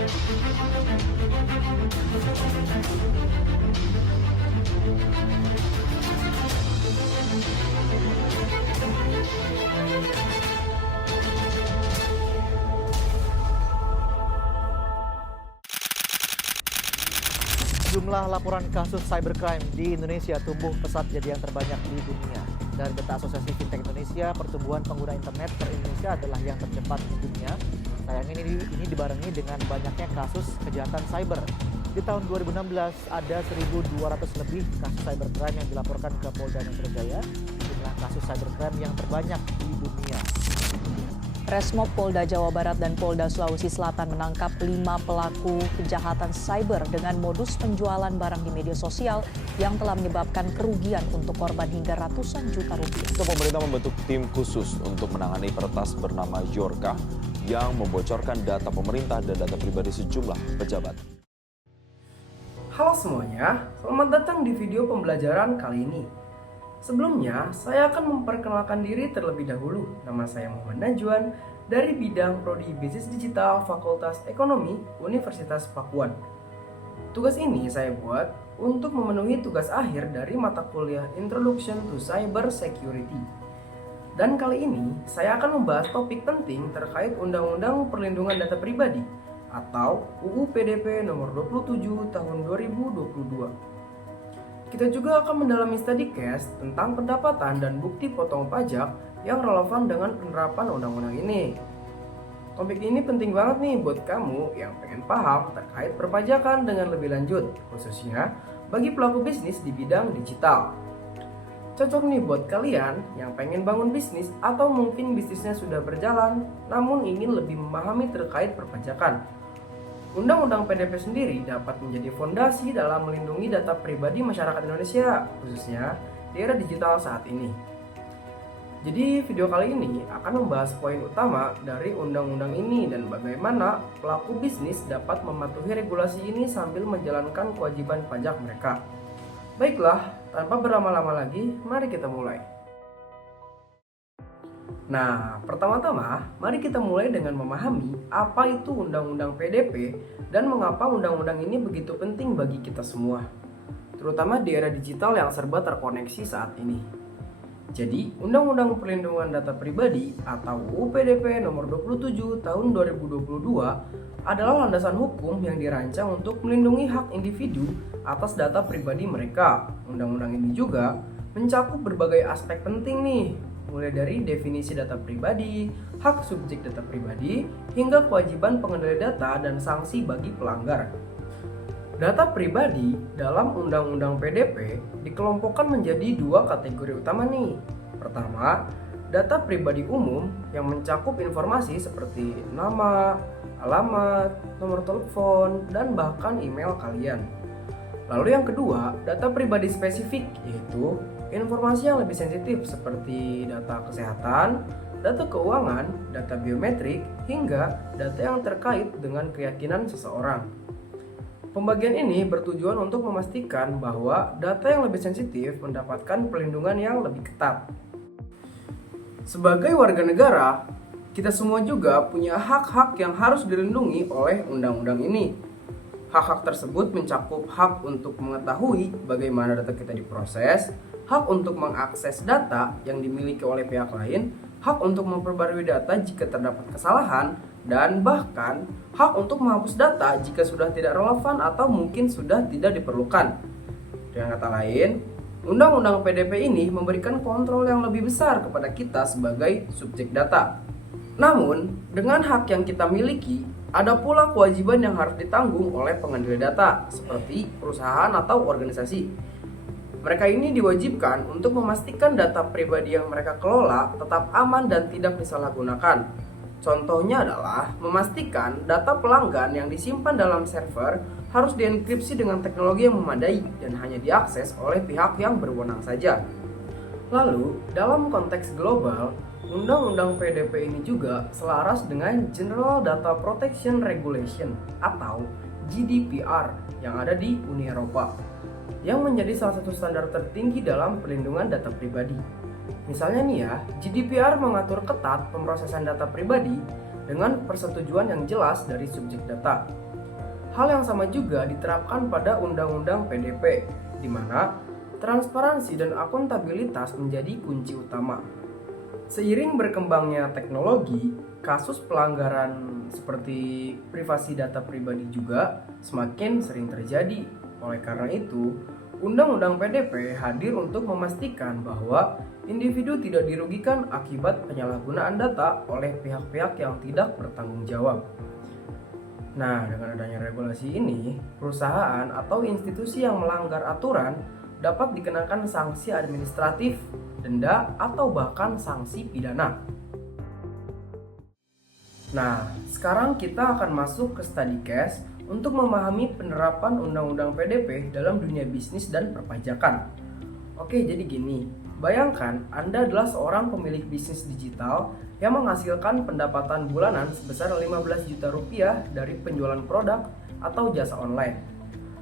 Jumlah laporan kasus cybercrime di Indonesia tumbuh pesat jadi yang terbanyak di dunia. Dari data Asosiasi Fintech Indonesia, pertumbuhan pengguna internet per Indonesia adalah yang tercepat di dunia. Sayangnya ini dibarengi dengan banyaknya kasus kejahatan cyber. Di tahun 2016 ada 1.200 lebih kasus cybercrime yang dilaporkan ke Polda Metro Jaya. Jumlah kasus cybercrime yang terbanyak di dunia. Resmob Polda Jawa Barat dan Polda Sulawesi Selatan menangkap 5 pelaku kejahatan cyber dengan modus penjualan barang di media sosial yang telah menyebabkan kerugian untuk korban hingga ratusan juta rupiah. Pemerintah membentuk tim khusus untuk menangani peretas bernama Yorka yang membocorkan data pemerintah dan data pribadi sejumlah pejabat. Halo semuanya, selamat datang di video pembelajaran kali ini. Sebelumnya, saya akan memperkenalkan diri terlebih dahulu. Nama saya Muhammad Najwan dari bidang Prodi Bisnis Digital Fakultas Ekonomi Universitas Pakuan. Tugas ini saya buat untuk memenuhi tugas akhir dari mata kuliah Introduction to Cyber Security. Dan kali ini, saya akan membahas topik penting terkait Undang-Undang Perlindungan Data Pribadi atau UU PDP nomor 27 tahun 2022. Kita juga akan mendalami study case tentang pendapatan dan bukti potong pajak yang relevan dengan penerapan undang-undang ini. Topik ini penting banget nih buat kamu yang pengen paham terkait perpajakan dengan lebih lanjut, khususnya bagi pelaku bisnis di bidang digital. Cocok nih buat kalian yang pengen bangun bisnis atau mungkin bisnisnya sudah berjalan namun ingin lebih memahami terkait perpajakan. Undang-Undang PDP sendiri dapat menjadi fondasi dalam melindungi data pribadi masyarakat Indonesia, khususnya di era digital saat ini. Jadi video kali ini akan membahas poin utama dari undang-undang ini dan bagaimana pelaku bisnis dapat mematuhi regulasi ini sambil menjalankan kewajiban pajak mereka. Baiklah, tanpa berlama-lama lagi, mari kita mulai. Nah, pertama-tama, mari kita mulai dengan memahami apa itu Undang-Undang PDP dan mengapa undang-undang ini begitu penting bagi kita semua, terutama di era digital yang serba terkoneksi saat ini. Jadi, Undang-Undang Perlindungan Data Pribadi atau UU PDP nomor 27 tahun 2022 adalah landasan hukum yang dirancang untuk melindungi hak individu atas data pribadi mereka. Undang-undang ini juga mencakup berbagai aspek penting nih, mulai dari definisi data pribadi, hak subjek data pribadi, hingga kewajiban pengendali data dan sanksi bagi pelanggar. Data pribadi dalam Undang-Undang PDP dikelompokkan menjadi 2 kategori utama nih. Pertama, data pribadi umum yang mencakup informasi seperti nama, alamat, nomor telepon, dan bahkan email kalian. Lalu yang kedua, data pribadi spesifik, yaitu informasi yang lebih sensitif seperti data kesehatan, data keuangan, data biometrik, hingga data yang terkait dengan keyakinan seseorang. Pembagian ini bertujuan untuk memastikan bahwa data yang lebih sensitif mendapatkan perlindungan yang lebih ketat. Sebagai warga negara, kita semua juga punya hak-hak yang harus dilindungi oleh undang-undang ini. Hak-hak tersebut mencakup hak untuk mengetahui bagaimana data kita diproses, hak untuk mengakses data yang dimiliki oleh pihak lain, hak untuk memperbarui data jika terdapat kesalahan, dan bahkan hak untuk menghapus data jika sudah tidak relevan atau mungkin sudah tidak diperlukan. Dengan kata lain, Undang-Undang PDP ini memberikan kontrol yang lebih besar kepada kita sebagai subjek data. Namun, dengan hak yang kita miliki, ada pula kewajiban yang harus ditanggung oleh pengendali data, seperti perusahaan atau organisasi. Mereka ini diwajibkan untuk memastikan data pribadi yang mereka kelola tetap aman dan tidak disalahgunakan. Contohnya adalah memastikan data pelanggan yang disimpan dalam server harus dienkripsi dengan teknologi yang memadai dan hanya diakses oleh pihak yang berwenang saja. Lalu, dalam konteks global, Undang-Undang PDP ini juga selaras dengan General Data Protection Regulation atau GDPR yang ada di Uni Eropa, yang menjadi salah satu standar tertinggi dalam perlindungan data pribadi. Misalnya nih ya, GDPR mengatur ketat pemrosesan data pribadi dengan persetujuan yang jelas dari subjek data. Hal yang sama juga diterapkan pada Undang-Undang PDP, di mana transparansi dan akuntabilitas menjadi kunci utama. Seiring berkembangnya teknologi, kasus pelanggaran seperti privasi data pribadi juga semakin sering terjadi. Oleh karena itu, Undang-Undang PDP hadir untuk memastikan bahwa individu tidak dirugikan akibat penyalahgunaan data oleh pihak-pihak yang tidak bertanggung jawab. Nah, dengan adanya regulasi ini, perusahaan atau institusi yang melanggar aturan dapat dikenakan sanksi administratif, denda, atau bahkan sanksi pidana. Nah, sekarang kita akan masuk ke study case untuk memahami penerapan Undang-Undang PDP dalam dunia bisnis dan perpajakan. Oke, jadi gini, bayangkan Anda adalah seorang pemilik bisnis digital yang menghasilkan pendapatan bulanan sebesar 15 juta rupiah dari penjualan produk atau jasa online.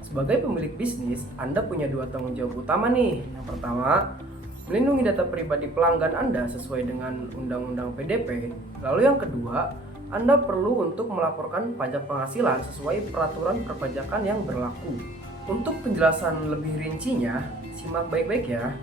Sebagai pemilik bisnis, Anda punya dua tanggung jawab utama nih. Yang pertama, melindungi data pribadi pelanggan Anda sesuai dengan Undang-Undang PDP. Lalu yang kedua, Anda perlu untuk melaporkan pajak penghasilan sesuai peraturan perpajakan yang berlaku. Untuk penjelasan lebih rincinya, simak baik-baik ya.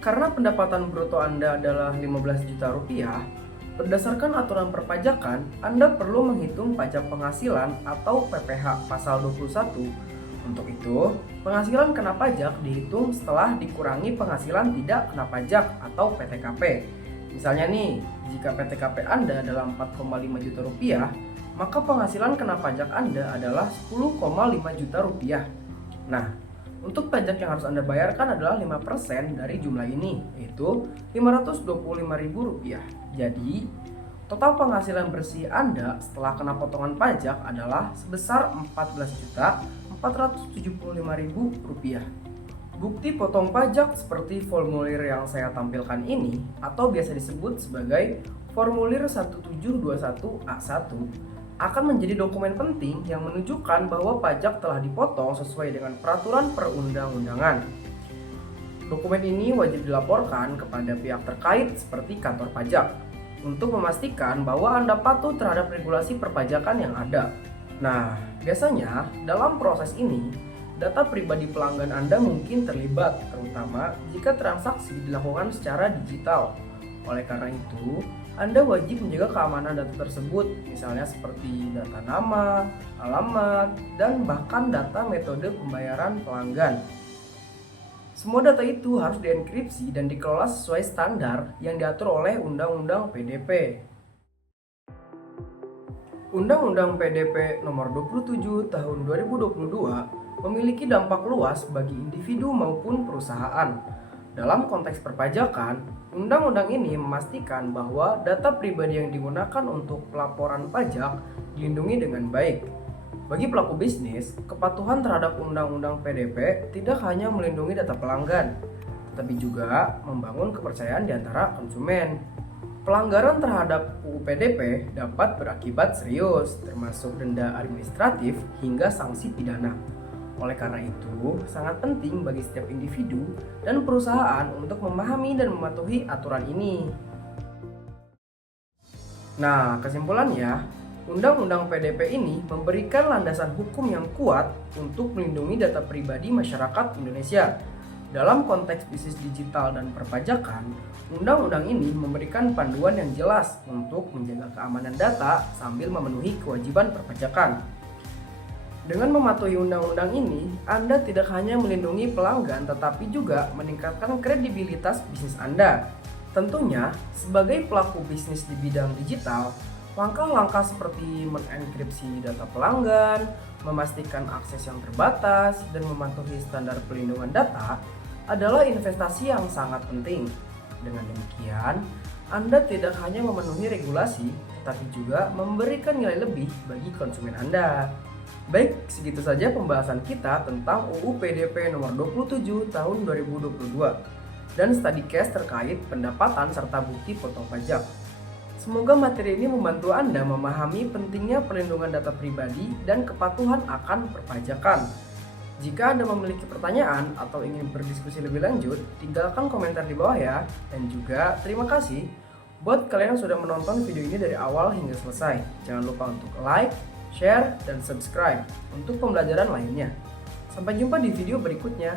Karena pendapatan bruto Anda adalah 15 juta rupiah, berdasarkan aturan perpajakan, Anda perlu menghitung pajak penghasilan atau PPh pasal 21. Untuk itu, penghasilan kena pajak dihitung setelah dikurangi penghasilan tidak kena pajak atau PTKP. Misalnya nih, jika PTKP Anda adalah 4,5 juta rupiah, maka penghasilan kena pajak Anda adalah 10,5 juta rupiah. Nah, untuk pajak yang harus Anda bayarkan adalah 5% dari jumlah ini, yaitu Rp525.000. Jadi, total penghasilan bersih Anda setelah kena potongan pajak adalah sebesar Rp14.475.000. Bukti potong pajak seperti formulir yang saya tampilkan ini atau biasa disebut sebagai formulir 1721A1 akan menjadi dokumen penting yang menunjukkan bahwa pajak telah dipotong sesuai dengan peraturan perundang-undangan. Dokumen ini wajib dilaporkan kepada pihak terkait seperti kantor pajak untuk memastikan bahwa Anda patuh terhadap regulasi perpajakan yang ada. Nah, biasanya dalam proses ini, data pribadi pelanggan Anda mungkin terlibat, terutama jika transaksi dilakukan secara digital. Oleh karena itu, Anda wajib menjaga keamanan data tersebut, misalnya seperti data nama, alamat, dan bahkan data metode pembayaran pelanggan. Semua data itu harus dienkripsi dan dikelola sesuai standar yang diatur oleh Undang-Undang PDP. Undang-Undang PDP nomor 27 tahun 2022 memiliki dampak luas bagi individu maupun perusahaan. Dalam konteks perpajakan, undang-undang ini memastikan bahwa data pribadi yang digunakan untuk pelaporan pajak dilindungi dengan baik. Bagi pelaku bisnis, kepatuhan terhadap undang-undang PDP tidak hanya melindungi data pelanggan, tetapi juga membangun kepercayaan di antara konsumen. Pelanggaran terhadap UU PDP dapat berakibat serius, termasuk denda administratif hingga sanksi pidana. Oleh karena itu, sangat penting bagi setiap individu dan perusahaan untuk memahami dan mematuhi aturan ini. Nah, kesimpulannya, Undang-Undang PDP ini memberikan landasan hukum yang kuat untuk melindungi data pribadi masyarakat Indonesia. Dalam konteks bisnis digital dan perpajakan, Undang-Undang ini memberikan panduan yang jelas untuk menjaga keamanan data sambil memenuhi kewajiban perpajakan. Dengan mematuhi undang-undang ini, Anda tidak hanya melindungi pelanggan tetapi juga meningkatkan kredibilitas bisnis Anda. Tentunya, sebagai pelaku bisnis di bidang digital, langkah-langkah seperti mengenkripsi data pelanggan, memastikan akses yang terbatas, dan mematuhi standar pelindungan data adalah investasi yang sangat penting. Dengan demikian, Anda tidak hanya memenuhi regulasi, tetapi juga memberikan nilai lebih bagi konsumen Anda. Baik, segitu saja pembahasan kita tentang UU PDP nomor 27 tahun 2022 dan study case terkait pendapatan serta bukti potong pajak. Semoga materi ini membantu Anda memahami pentingnya perlindungan data pribadi dan kepatuhan akan perpajakan. Jika Anda memiliki pertanyaan atau ingin berdiskusi lebih lanjut, tinggalkan komentar di bawah ya. Dan juga terima kasih buat kalian yang sudah menonton video ini dari awal hingga selesai. Jangan lupa untuk like, share, dan subscribe untuk pembelajaran lainnya. Sampai jumpa di video berikutnya.